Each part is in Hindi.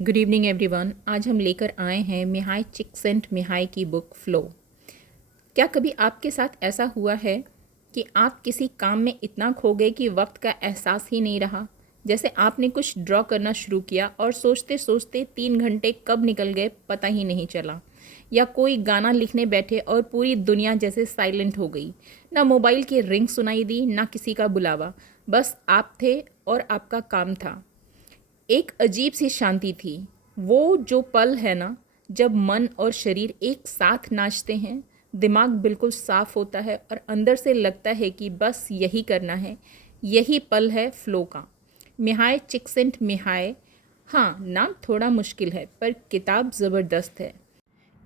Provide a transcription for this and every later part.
Good evening everyone. आज हम लेकर आए हैं मिहाई चिक्सिंट-मिहाई की बुक फ्लो। क्या कभी आपके साथ ऐसा हुआ है कि आप किसी काम में इतना खो गए कि वक्त का एहसास ही नहीं रहा? जैसे आपने कुछ ड्रॉ करना शुरू किया और सोचते सोचते 3 घंटे कब निकल गए पता ही नहीं चला, या कोई गाना लिखने बैठे और पूरी दुनिया जैसे साइलेंट हो गई। ना मोबाइल की रिंग सुनाई दी, ना किसी का बुलावा, बस आप थे और आपका काम था। एक अजीब सी शांति थी। वो जो पल है ना, जब मन और शरीर एक साथ नाचते हैं, दिमाग बिल्कुल साफ होता है और अंदर से लगता है कि बस यही करना है। यही पल है फ्लो का। मिहाई चिक्सिंट-मिहाई। हाँ, नाम थोड़ा मुश्किल है पर किताब ज़बरदस्त है।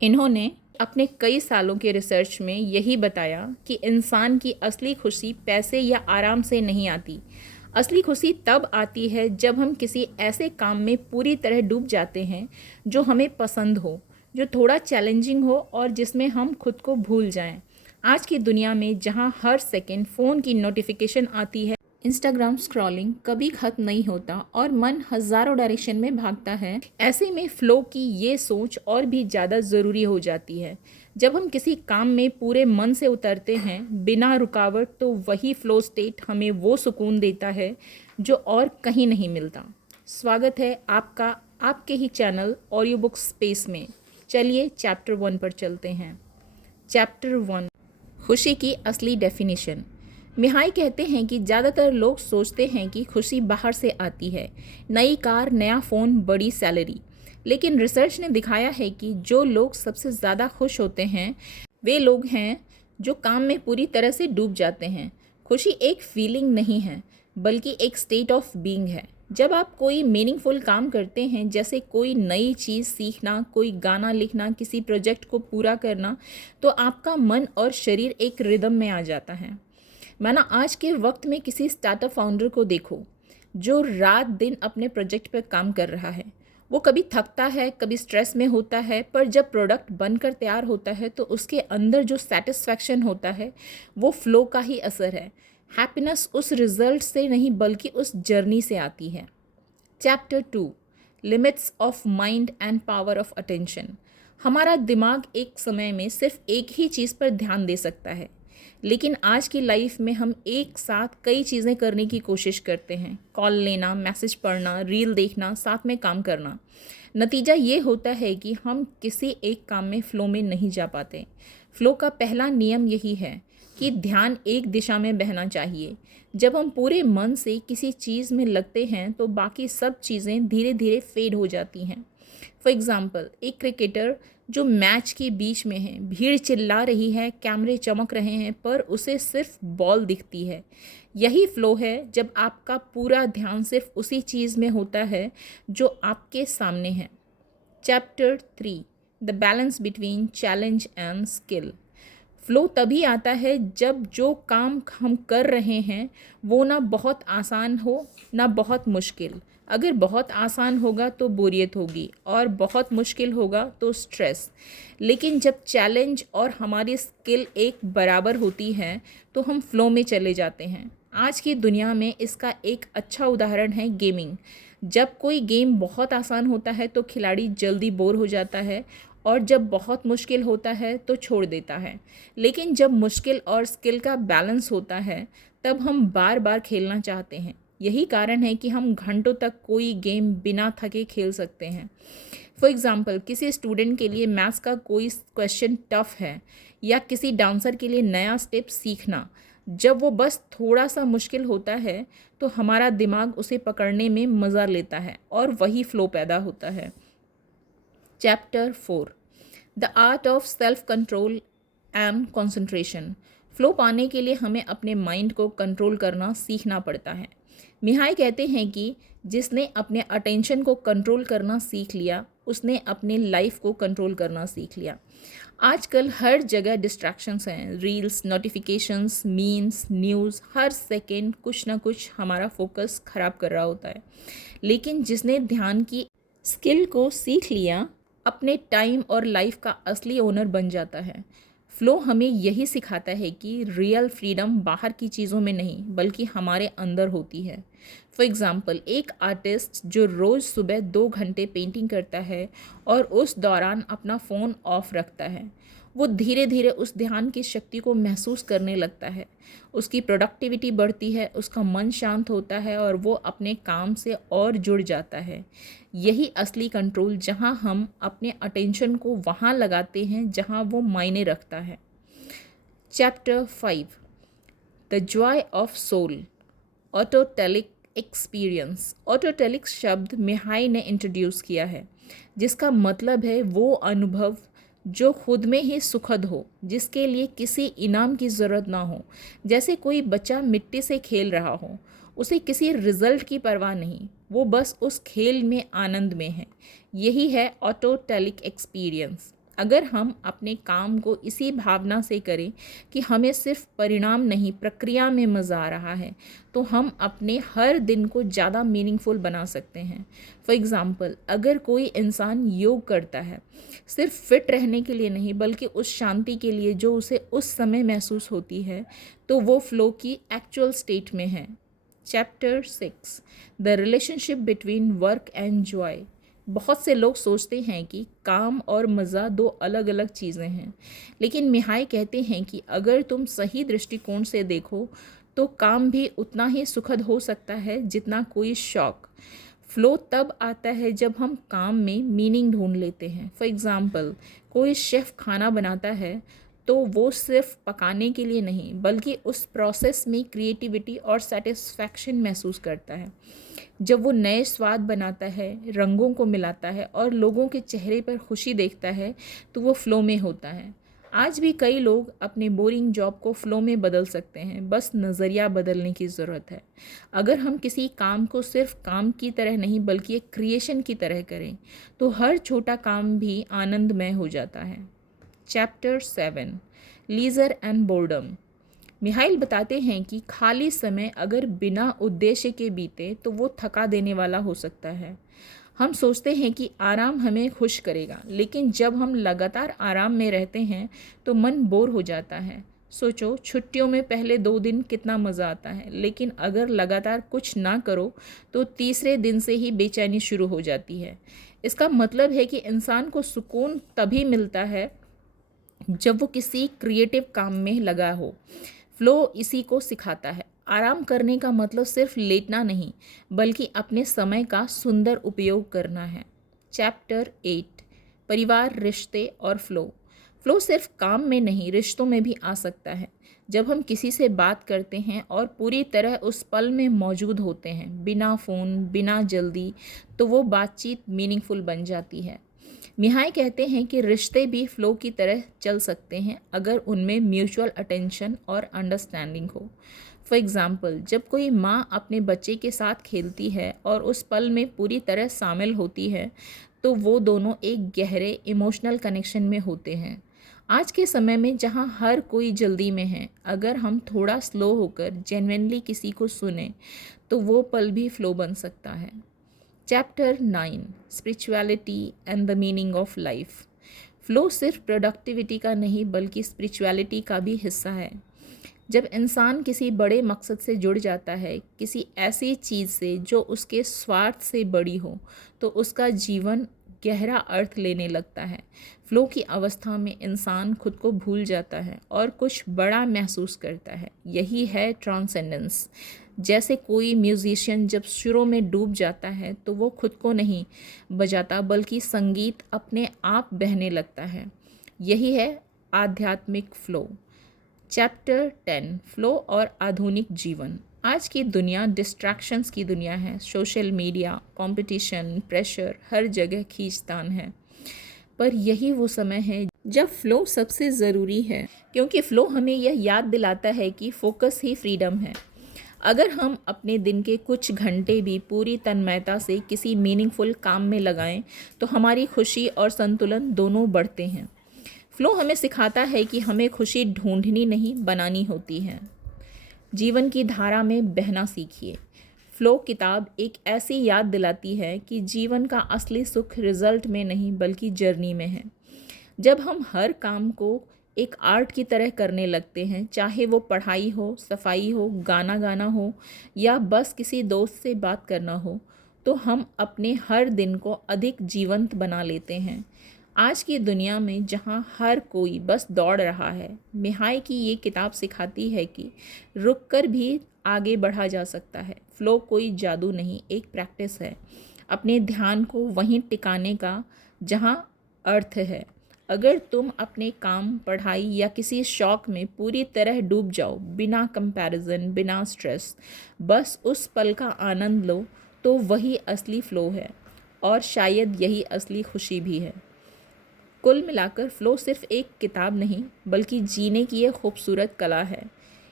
इन्होंने अपने कई सालों के रिसर्च में यही बताया कि इंसान की असली खुशी पैसे या आराम से नहीं आती। असली खुशी तब आती है जब हम किसी ऐसे काम में पूरी तरह डूब जाते हैं जो हमें पसंद हो, जो थोड़ा चैलेंजिंग हो और जिसमें हम खुद को भूल जाएं। आज की दुनिया में जहां हर सेकंड फ़ोन की नोटिफिकेशन आती है, इंस्टाग्राम स्क्रॉलिंग कभी ख़त्म नहीं होता और मन हज़ारों डायरेक्शन में भागता है, ऐसे में फ़्लो की ये सोच और भी ज़्यादा ज़रूरी हो जाती है। जब हम किसी काम में पूरे मन से उतरते हैं बिना रुकावट, तो वही फ़्लो स्टेट हमें वो सुकून देता है जो और कहीं नहीं मिलता। स्वागत है आपका आपके ही चैनल ऑडियो बुक स्पेस में। चलिए चैप्टर 1 पर चलते हैं। चैप्टर 1, खुशी की असली डेफिनेशन। मिहाई कहते हैं कि ज़्यादातर लोग सोचते हैं कि खुशी बाहर से आती है, नई कार, नया फ़ोन, बड़ी सैलरी। लेकिन रिसर्च ने दिखाया है कि जो लोग सबसे ज़्यादा खुश होते हैं वे लोग हैं जो काम में पूरी तरह से डूब जाते हैं। खुशी एक फीलिंग नहीं है बल्कि एक स्टेट ऑफ बीइंग है। जब आप कोई मीनिंगफुल काम करते हैं, जैसे कोई नई चीज़ सीखना, कोई गाना लिखना, किसी प्रोजेक्ट को पूरा करना, तो आपका मन और शरीर एक रिदम में आ जाता है। माना आज के वक्त में किसी स्टार्टअप फाउंडर को देखो जो रात दिन अपने प्रोजेक्ट पर काम कर रहा है। वो कभी थकता है, कभी स्ट्रेस में होता है, पर जब प्रोडक्ट बनकर तैयार होता है तो उसके अंदर जो सेटिस्फैक्शन होता है वो फ्लो का ही असर है। हैप्पीनेस उस रिजल्ट से नहीं बल्कि उस जर्नी से आती है। Chapter 2, limits of mind and power of attention. हमारा दिमाग एक समय में सिर्फ एक ही चीज़ पर ध्यान दे सकता है, लेकिन आज की लाइफ में हम एक साथ कई चीज़ें करने की कोशिश करते हैं। कॉल लेना, मैसेज पढ़ना, रील देखना, साथ में काम करना। नतीजा ये होता है कि हम किसी एक काम में फ़्लो में नहीं जा पाते। फ़्लो का पहला नियम यही है कि ध्यान एक दिशा में बहना चाहिए। जब हम पूरे मन से किसी चीज़ में लगते हैं तो बाकी सब चीज़ें धीरे धीरे फेड हो जाती हैं। फॉर एग्ज़ाम्पल, एक क्रिकेटर जो मैच के बीच में है, भीड़ चिल्ला रही है, कैमरे चमक रहे हैं, पर उसे सिर्फ बॉल दिखती है। यही फ्लो है जब आपका पूरा ध्यान सिर्फ उसी चीज़ में होता है जो आपके सामने है। Chapter 3, the balance between challenge and skill. Flow तभी आता है जब जो काम हम कर रहे हैं वो ना बहुत आसान हो ना बहुत मुश्किल। अगर बहुत आसान होगा तो बोरियत होगी और बहुत मुश्किल होगा तो स्ट्रेस। लेकिन जब चैलेंज और हमारी स्किल एक बराबर होती है तो हम फ्लो में चले जाते हैं। आज की दुनिया में इसका एक अच्छा उदाहरण है गेमिंग। जब कोई गेम बहुत आसान होता है तो खिलाड़ी जल्दी बोर हो जाता है और जब बहुत मुश्किल होता है तो छोड़ देता है। लेकिन जब मुश्किल और स्किल का बैलेंस होता है तब हम बार बार खेलना चाहते हैं। यही कारण है कि हम घंटों तक कोई गेम बिना थके खेल सकते हैं। फॉर एग्ज़ाम्पल, किसी स्टूडेंट के लिए मैथ्स का कोई क्वेश्चन टफ है या किसी डांसर के लिए नया स्टेप सीखना, जब वो बस थोड़ा सा मुश्किल होता है तो हमारा दिमाग उसे पकड़ने में मज़ा लेता है और वही फ़्लो पैदा होता है। Chapter 4, the art of self control and concentration. Flow पाने के लिए हमें अपने माइंड को कंट्रोल करना सीखना पड़ता है। मिहाई कहते हैं कि जिसने अपने अटेंशन को कंट्रोल करना सीख लिया उसने अपने लाइफ को कंट्रोल करना सीख लिया। आजकल हर जगह डिस्ट्रैक्शंस हैं, रील्स, नोटिफिकेशंस, मीम्स, न्यूज़। हर सेकेंड कुछ ना कुछ हमारा फोकस ख़राब कर रहा होता है। लेकिन जिसने ध्यान की स्किल को सीख लिया अपने टाइम और लाइफ का असली ओनर बन जाता है। फ्लो हमें यही सिखाता है कि रियल फ्रीडम बाहर की चीज़ों में नहीं बल्कि हमारे अंदर होती है। फॉर एग्ज़ाम्पल, एक आर्टिस्ट जो रोज़ सुबह 2 घंटे पेंटिंग करता है और उस दौरान अपना फ़ोन ऑफ रखता है, वो धीरे धीरे उस ध्यान की शक्ति को महसूस करने लगता है। उसकी प्रोडक्टिविटी बढ़ती है, उसका मन शांत होता है और वो अपने काम से और जुड़ जाता है। यही असली कंट्रोल, जहाँ हम अपने अटेंशन को वहाँ लगाते हैं जहाँ वो मायने रखता है। Chapter 5, the joy of soul, autotelic experience. Autotelic शब्द मिहाई ने इंट्रोड्यूस किया है, जिसका मतलब है वो अनुभव जो खुद में ही सुखद हो, जिसके लिए किसी इनाम की ज़रूरत ना हो। जैसे कोई बच्चा मिट्टी से खेल रहा हो, उसे किसी रिजल्ट की परवाह नहीं, वो बस उस खेल में आनंद में है। यही है ऑटोटेलिक एक्सपीरियंस। अगर हम अपने काम को इसी भावना से करें कि हमें सिर्फ परिणाम नहीं प्रक्रिया में मज़ा आ रहा है, तो हम अपने हर दिन को ज़्यादा मीनिंगफुल बना सकते हैं। फॉर एग्ज़ाम्पल, अगर कोई इंसान योग करता है सिर्फ फिट रहने के लिए नहीं बल्कि उस शांति के लिए जो उसे उस समय महसूस होती है, तो वो फ्लो की एक्चुअल स्टेट में है। Chapter 6, the relationship between work and Joy. बहुत से लोग सोचते हैं कि काम और मज़ा दो अलग अलग चीज़ें हैं, लेकिन मिहाई कहते हैं कि अगर तुम सही दृष्टिकोण से देखो तो काम भी उतना ही सुखद हो सकता है जितना कोई शौक। फ्लो तब आता है जब हम काम में मीनिंग ढूंढ लेते हैं। फॉर एग्ज़ाम्पल, कोई शेफ़ खाना बनाता है तो वो सिर्फ पकाने के लिए नहीं बल्कि उस प्रोसेस में क्रिएटिविटी और सेटिस्फैक्शन महसूस करता है। जब वो नए स्वाद बनाता है, रंगों को मिलाता है और लोगों के चेहरे पर खुशी देखता है, तो वो फ़्लो में होता है। आज भी कई लोग अपने बोरिंग जॉब को फ़्लो में बदल सकते हैं, बस नज़रिया बदलने की ज़रूरत है। अगर हम किसी काम को सिर्फ काम की तरह नहीं बल्कि एक क्रिएशन की तरह करें, तो हर छोटा काम भी आनंदमय हो जाता है। Chapter 7, leisure and boredom. Mihaly बताते हैं कि खाली समय अगर बिना उद्देश्य के बीते तो वो थका देने वाला हो सकता है। हम सोचते हैं कि आराम हमें खुश करेगा, लेकिन जब हम लगातार आराम में रहते हैं तो मन बोर हो जाता है। सोचो, छुट्टियों में पहले 2 दिन कितना मज़ा आता है, लेकिन अगर लगातार कुछ ना करो तो तीसरे दिन से ही बेचैनी शुरू हो जाती है। इसका मतलब है कि इंसान को सुकून तभी मिलता है जब वो किसी क्रिएटिव काम में लगा हो। फ्लो इसी को सिखाता है। आराम करने का मतलब सिर्फ लेटना नहीं बल्कि अपने समय का सुंदर उपयोग करना है। चैप्टर 8, परिवार, रिश्ते और फ्लो। फ्लो सिर्फ काम में नहीं रिश्तों में भी आ सकता है। जब हम किसी से बात करते हैं और पूरी तरह उस पल में मौजूद होते हैं, बिना फ़ोन, बिना जल्दी, तो वो बातचीत मीनिंगफुल बन जाती है। मिहाई कहते हैं कि रिश्ते भी फ़्लो की तरह चल सकते हैं अगर उनमें म्यूचुअल अटेंशन और अंडरस्टैंडिंग हो। फॉर एग्ज़ाम्पल, जब कोई माँ अपने बच्चे के साथ खेलती है और उस पल में पूरी तरह शामिल होती है, तो वो दोनों एक गहरे इमोशनल कनेक्शन में होते हैं। आज के समय में जहाँ हर कोई जल्दी में है, अगर हम थोड़ा स्लो होकर जेन्युइनली किसी को सुने तो वो पल भी फ़्लो बन सकता है। Chapter 9, spirituality and the meaning of life. Flow सिर्फ प्रोडक्टिविटी का नहीं बल्कि स्पिरिचुअलिटी का भी हिस्सा है। जब इंसान किसी बड़े मकसद से जुड़ जाता है, किसी ऐसी चीज़ से जो उसके स्वार्थ से बड़ी हो, तो उसका जीवन गहरा अर्थ लेने लगता है। फ्लो की अवस्था में इंसान खुद को भूल जाता है और कुछ बड़ा महसूस करता है। यही है ट्रांसेंडेंस। जैसे कोई म्यूज़िशियन जब सुरों में डूब जाता है तो वो खुद को नहीं बजाता बल्कि संगीत अपने आप बहने लगता है। यही है आध्यात्मिक फ़्लो। चैप्टर 10, फ़्लो और आधुनिक जीवन। आज की दुनिया डिस्ट्रैक्शंस की दुनिया है। सोशल मीडिया, कंपटीशन, प्रेशर, हर जगह खींचतान है। पर यही वो समय है जब फ़्लो सबसे ज़रूरी है, क्योंकि फ़्लो हमें यह याद दिलाता है कि फोकस ही फ्रीडम है। अगर हम अपने दिन के कुछ घंटे भी पूरी तन्मयता से किसी मीनिंगफुल काम में लगाएं, तो हमारी खुशी और संतुलन दोनों बढ़ते हैं। फ़्लो हमें सिखाता है कि हमें खुशी ढूंढनी नहीं, बनानी होती है। जीवन की धारा में बहना सीखिए। फ़्लो किताब एक ऐसी याद दिलाती है कि जीवन का असली सुख रिज़ल्ट में नहीं बल्कि जर्नी में है। जब हम हर काम को एक आर्ट की तरह करने लगते हैं, चाहे वो पढ़ाई हो, सफाई हो, गाना गाना हो या बस किसी दोस्त से बात करना हो, तो हम अपने हर दिन को अधिक जीवंत बना लेते हैं। आज की दुनिया में जहाँ हर कोई बस दौड़ रहा है, मिहाई की ये किताब सिखाती है कि रुक कर भी आगे बढ़ा जा सकता है। फ्लो कोई जादू नहीं, एक प्रैक्टिस है अपने ध्यान को वहीं टिकाने का जहाँ अर्थ है। अगर तुम अपने काम, पढ़ाई या किसी शौक में पूरी तरह डूब जाओ, बिना कंपैरिजन, बिना स्ट्रेस, बस उस पल का आनंद लो, तो वही असली फ़्लो है और शायद यही असली खुशी भी है। कुल मिलाकर फ़्लो सिर्फ एक किताब नहीं, बल्कि जीने की एक खूबसूरत कला है।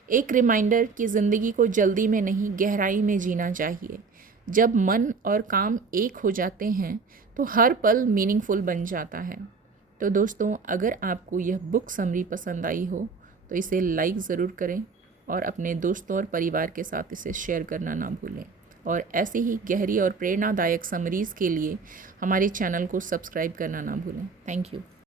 एक रिमाइंडर कि ज़िंदगी को जल्दी में नहीं, गहराई में जीना चाहिए। जब मन और काम एक हो जाते हैं तो हर पल मीनिंगफुल बन जाता है। तो दोस्तों, अगर आपको यह बुक समरी पसंद आई हो तो इसे लाइक ज़रूर करें और अपने दोस्तों और परिवार के साथ इसे शेयर करना ना भूलें। और ऐसी ही गहरी और प्रेरणादायक समरीज़ के लिए हमारे चैनल को सब्सक्राइब करना ना भूलें। Thank you.